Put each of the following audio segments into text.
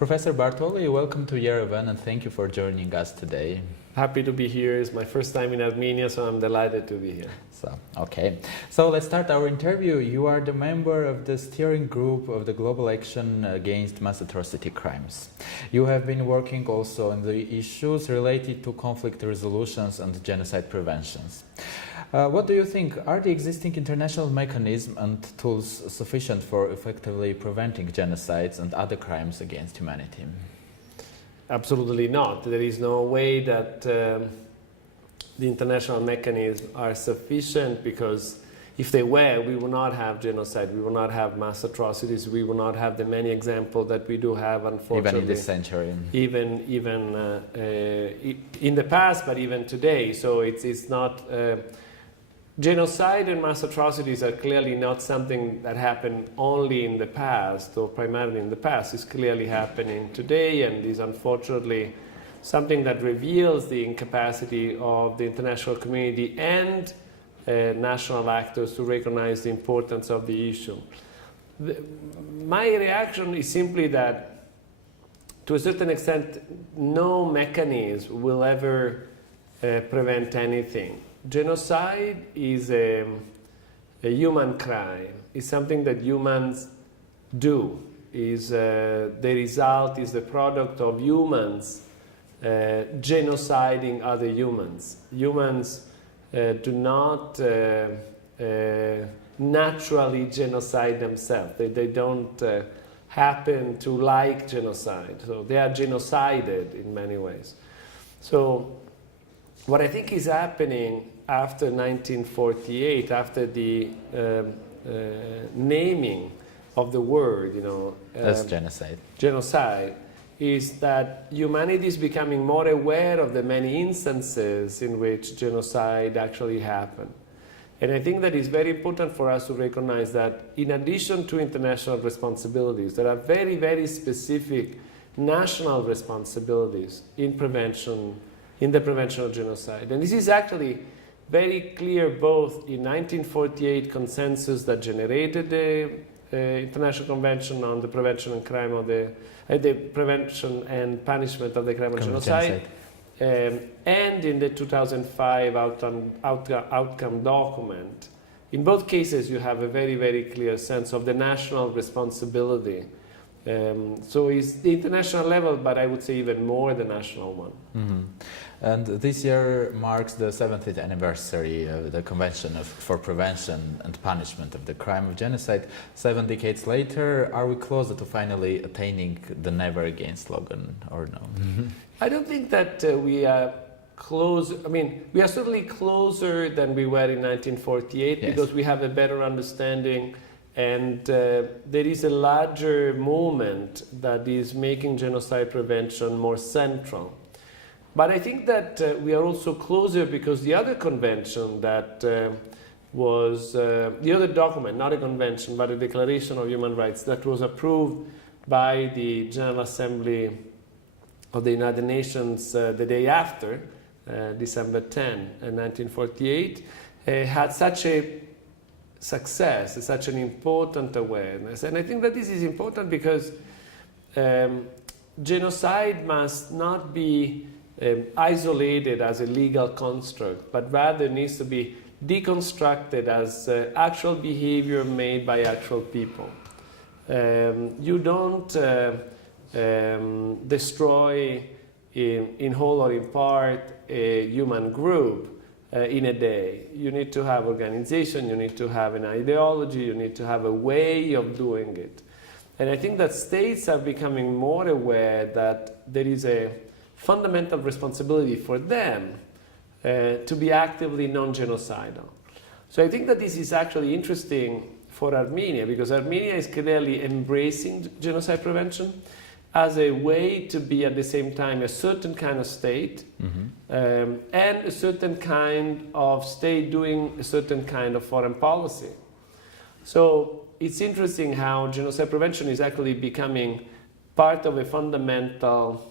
Professor Bartoli, welcome to Yerevan and thank you for joining us today. Happy to be here. It's my first time in Armenia, so I'm delighted to be here. So let's start our interview. You are the member of the steering group of the Global Action Against Mass Atrocity Crimes. You have been working also on the issues related to conflict resolutions and genocide preventions. What do you think? Are the existing international mechanisms and tools sufficient for effectively preventing genocides and other crimes against humanity? Absolutely not. There is no way that the international mechanisms are sufficient, because if they were, we would not have genocide, we would not have mass atrocities, we would not have the many examples that we do have, unfortunately. Even in this century. Even in the past, but even today. So it's not... genocide and mass atrocities are clearly not something that happened only in the past or primarily in the past. It's clearly happening today, and is unfortunately something that reveals the incapacity of the international community and national actors to recognize the importance of the issue. My reaction is simply that, to a certain extent, no mechanism will ever prevent anything. Genocide is a human crime. It's something that humans do. The result is the product of humans genociding other humans. Humans do not naturally genocide themselves. They don't happen to like genocide. So they are genocided in many ways. So what I think is happening after 1948, after the naming of the word, as genocide, is that humanity is becoming more aware of the many instances in which genocide actually happened. And I think that it's very important for us to recognize that in addition to international responsibilities, there are very, very specific national responsibilities in the prevention of genocide. And this is actually very clear both in 1948 consensus that generated the International Convention on the Prevention and Crime of the Prevention and Punishment of the Crime of Genocide, and in the 2005 outcome document. In both cases, you have a very, very clear sense of the national responsibility. So it's the international level, but I would say even more the national one. Mm-hmm. And this year marks the 70th anniversary of the Convention for Prevention and Punishment of the Crime of Genocide. 7 decades later, are we closer to finally attaining the Never Again slogan, or no? I don't think that we are close. I mean, we are certainly closer than we were in 1948, yes, because we have a better understanding, and there is a larger movement that is making genocide prevention more central. But I think that we are also closer because the other convention that was, the other document, not a convention, but a Declaration of Human Rights that was approved by the General Assembly of the United Nations the day after, December 10, 1948, had such a success, such an important awareness. And I think that this is important because genocide must not be isolated as a legal construct, but rather needs to be deconstructed as actual behavior made by actual people. You don't destroy in whole or in part a human group in a day. You need to have organization, you need to have an ideology, you need to have a way of doing it. And I think that states are becoming more aware that there is a fundamental responsibility for them to be actively non-genocidal. So I think that this is actually interesting for Armenia, because Armenia is clearly embracing genocide prevention as a way to be at the same time a certain kind of state, and a certain kind of state doing a certain kind of foreign policy. So it's interesting how genocide prevention is actually becoming part of a fundamental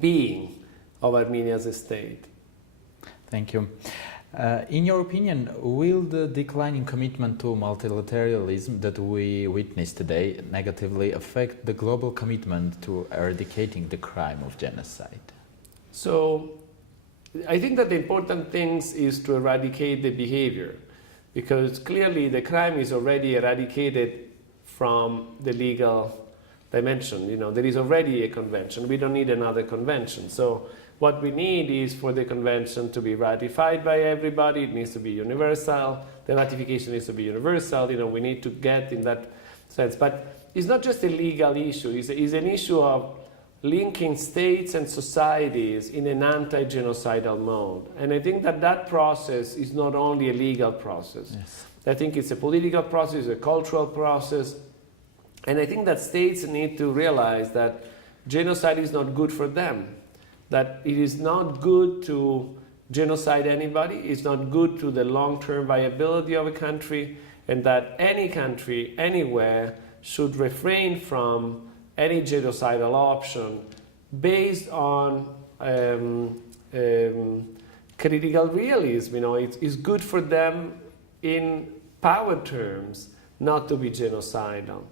being of Armenia as a state. Thank you. In your opinion, will the declining commitment to multilateralism that we witness today negatively affect the global commitment to eradicating the crime of genocide? So I think that the important thing is to eradicate the behavior, because clearly the crime is already eradicated from the legal dimension. You know, there is already a convention. We don't need another convention. So what we need is for the convention to be ratified by everybody. It needs to be universal. The ratification needs to be universal. You know, we need to get in that sense. But it's not just a legal issue. It's an issue of linking states and societies in an anti-genocidal mode. And I think that that process is not only a legal process. Yes. I think it's a political process, a cultural process. And I think that states need to realize that genocide is not good for them, that it is not good to genocide anybody, it's not good to the long-term viability of a country, and that any country, anywhere, should refrain from any genocidal option based on critical realism. You know, it's good for them in power terms not to be genocidal.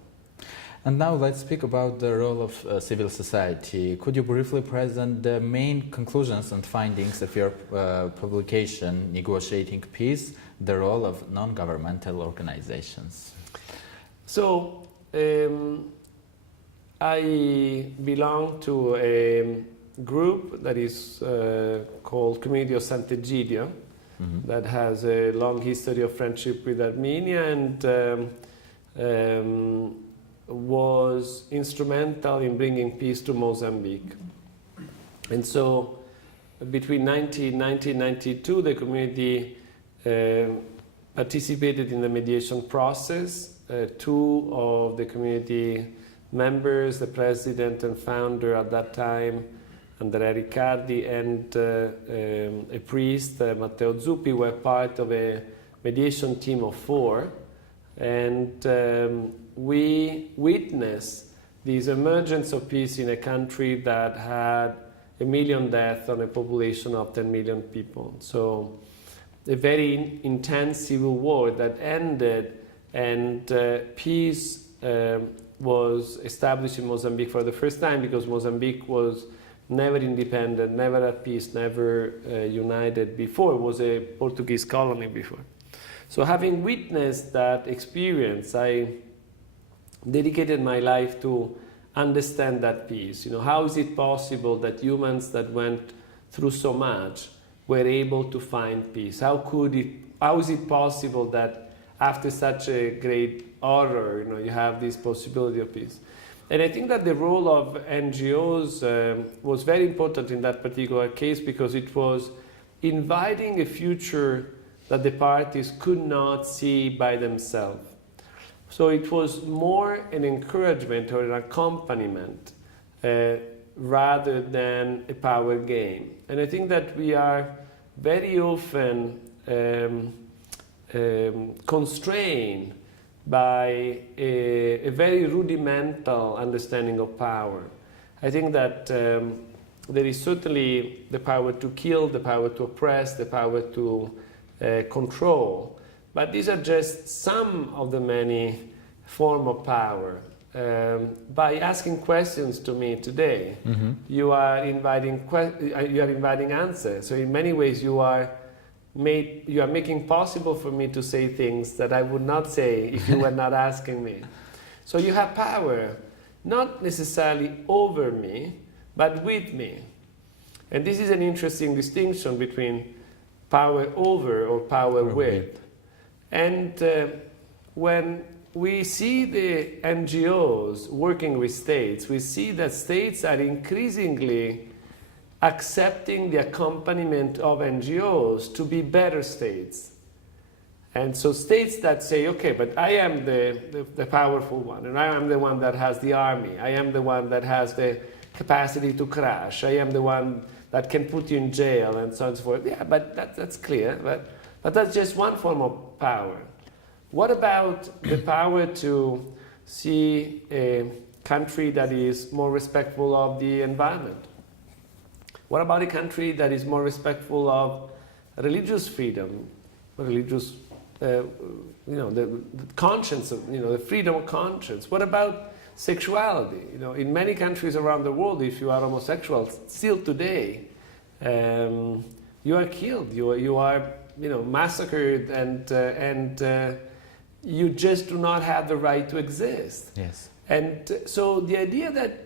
And now let's speak about the role of civil society. Could you briefly present the main conclusions and findings of your publication, Negotiating Peace, the Role of Non-Governmental Organizations? So, I belong to a group that is called Community of Sant'Egidio, that has a long history of friendship with Armenia and was instrumental in bringing peace to Mozambique. And so between 1990 and 1992, the community participated in the mediation process. Two of the community members, the president and founder at that time, Andrea Riccardi, and a priest, Matteo Zuppi, were part of a mediation team of 4. And we witnessed this emergence of peace in a country that had 1 million deaths on a population of 10 million people. So a very intense civil war that ended, and peace was established in Mozambique for the first time, because Mozambique was never independent, never at peace, never united before. It was a Portuguese colony before. So having witnessed that experience, I dedicated my life to understand that peace. You know, how is it possible that humans that went through so much were able to find peace? How is it possible that after such a great horror, you know, you have this possibility of peace? And I think that the role of NGOs was very important in that particular case, because it was inviting a future that the parties could not see by themselves. So it was more an encouragement or an accompaniment rather than a power game. And I think that we are very often constrained by a very rudimental understanding of power. I think that there is certainly the power to kill, the power to oppress, the power to control. But these are just some of the many forms of power. By asking questions to me today, you are inviting answers. So in many ways, you are making possible for me to say things that I would not say if you were not asking me. So you have power, not necessarily over me, but with me. And this is an interesting distinction between power over or power with. And when we see the NGOs working with states, we see that states are increasingly accepting the accompaniment of NGOs to be better states. And so states that say, okay, but I am the powerful one, and I am the one that has the army, I am the one that has the capacity to crash, I am the one that can put you in jail, and so on and so forth. Yeah, but that's clear. But that's just one form of power. What about the power to see a country that is more respectful of the environment? What about a country that is more respectful of religious freedom, religious, the conscience, the freedom of conscience? What about sexuality? In many countries around the world, if you are homosexual, still today, you are killed. You are massacred, and you just do not have the right to exist. Yes. And so the idea that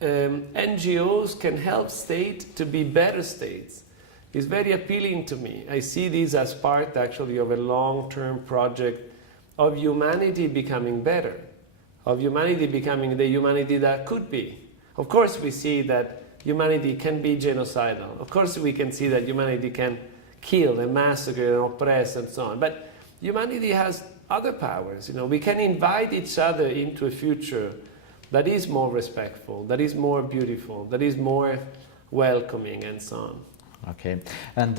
NGOs can help states to be better states is very appealing to me. I see this as part actually of a long-term project of humanity becoming better, of humanity becoming the humanity that could be. Of course we see that humanity can be genocidal. Of course we can see that humanity can kill and massacre and oppress and so on. But humanity has other powers. We can invite each other into a future that is more respectful, that is more beautiful, that is more welcoming, and so on. Okay, and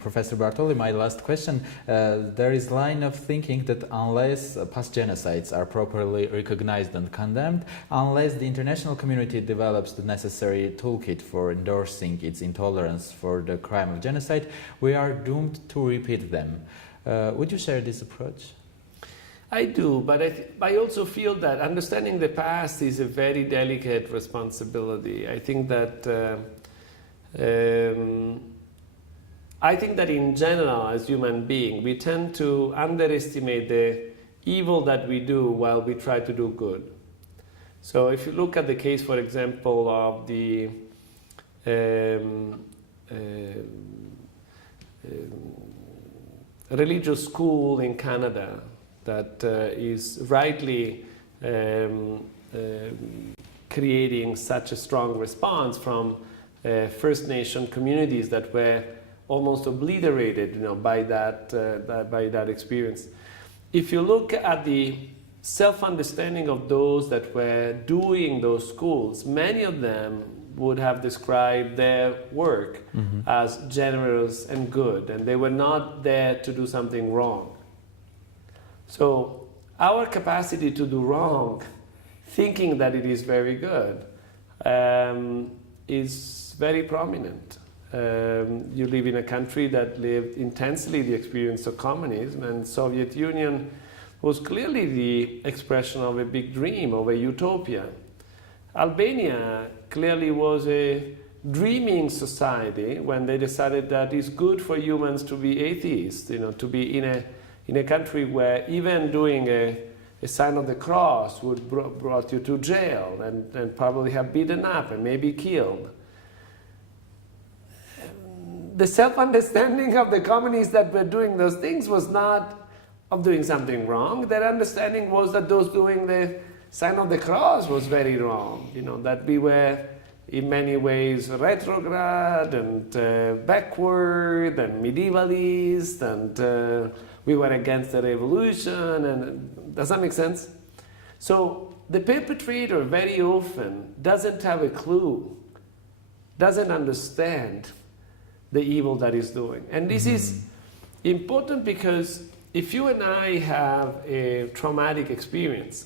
Professor Bartoli, my last question. There is line of thinking that unless past genocides are properly recognized and condemned, unless the international community develops the necessary toolkit for endorsing its intolerance for the crime of genocide, we are doomed to repeat them. Would you share this approach? I do, but I also feel that understanding the past is a very delicate responsibility. I think that in general, as human beings, we tend to underestimate the evil that we do while we try to do good. So if you look at the case, for example, of the religious school in Canada that is rightly creating such a strong response from First Nation communities that were almost obliterated, by that experience. If you look at the self-understanding of those that were doing those schools, many of them would have described their work as generous and good, and they were not there to do something wrong. So our capacity to do wrong, thinking that it is very good, is very prominent. You live in a country that lived intensely the experience of communism, and Soviet Union was clearly the expression of a big dream, of a utopia. Albania clearly was a dreaming society when they decided that it's good for humans to be atheists, to be in a country where even doing a sign of the cross would brought you to jail and probably have beaten up and maybe killed. The self-understanding of the communists that were doing those things was not of doing something wrong. Their understanding was that those doing the sign of the cross was very wrong. That we were in many ways retrograde and backward and medievalist, and we were against the revolution. And does that make sense? So the perpetrator very often doesn't have a clue, doesn't understand the evil that he's doing. And this is important because if you and I have a traumatic experience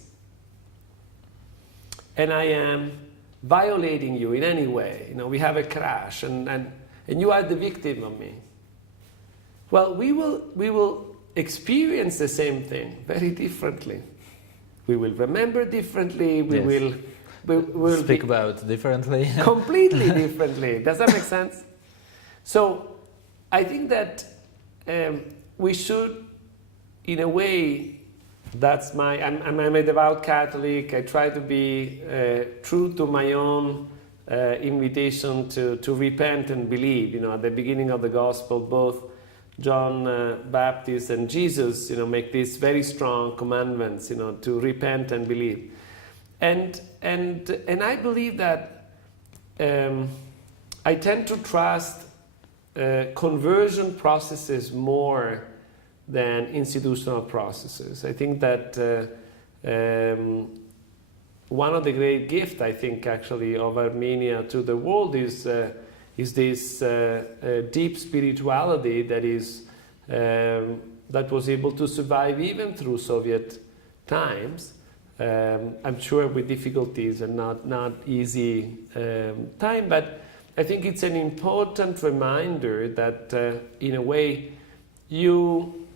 and I am violating you in any way, we have a crash and you are the victim of me, well, we will experience the same thing very differently. We will remember differently, we'll speak about differently. Completely differently. Does that make sense? So I think that we should, in a way, I'm a devout Catholic. I try to be true to my own invitation to repent and believe. At the beginning of the gospel, both John Baptist and Jesus, make these very strong commandments, to repent and believe. And I believe that I tend to trust conversion processes more than institutional processes. I think that one of the great gifts, I think, actually, of Armenia to the world is this deep spirituality that was able to survive even through Soviet times. I'm sure with difficulties and not easy time, but I think it's an important reminder that, in a way, you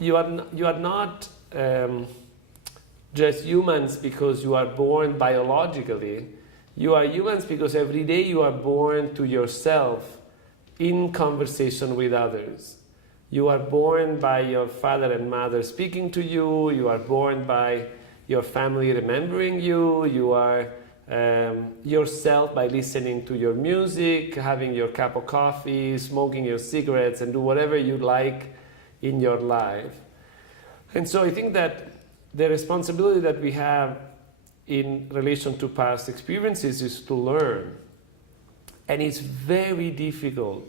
are not just humans because you are born biologically. You are humans because every day you are born to yourself in conversation with others. You are born by your father and mother speaking to you. You are born by your family remembering you. You are yourself by listening to your music, having your cup of coffee, smoking your cigarettes, and do whatever you like in your life. And so I think that the responsibility that we have in relation to past experiences is to learn. And it's very difficult,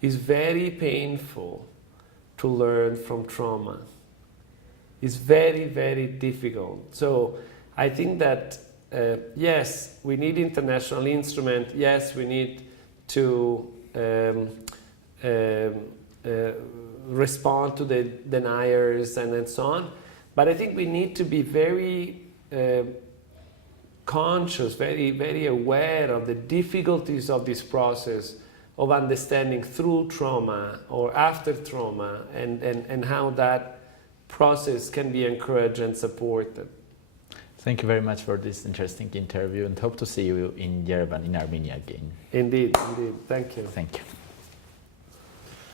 it's very painful to learn from trauma. It's very, very difficult. So I think that yes, we need international instrument. Yes, we need to respond to the deniers and so on. But I think we need to be very conscious, very, very aware of the difficulties of this process of understanding through trauma or after trauma, and how that process can be encouraged and supported. Thank you very much for this interesting interview, and hope to see you in Yerevan, in Armenia again. Indeed, indeed. Thank you. Thank you.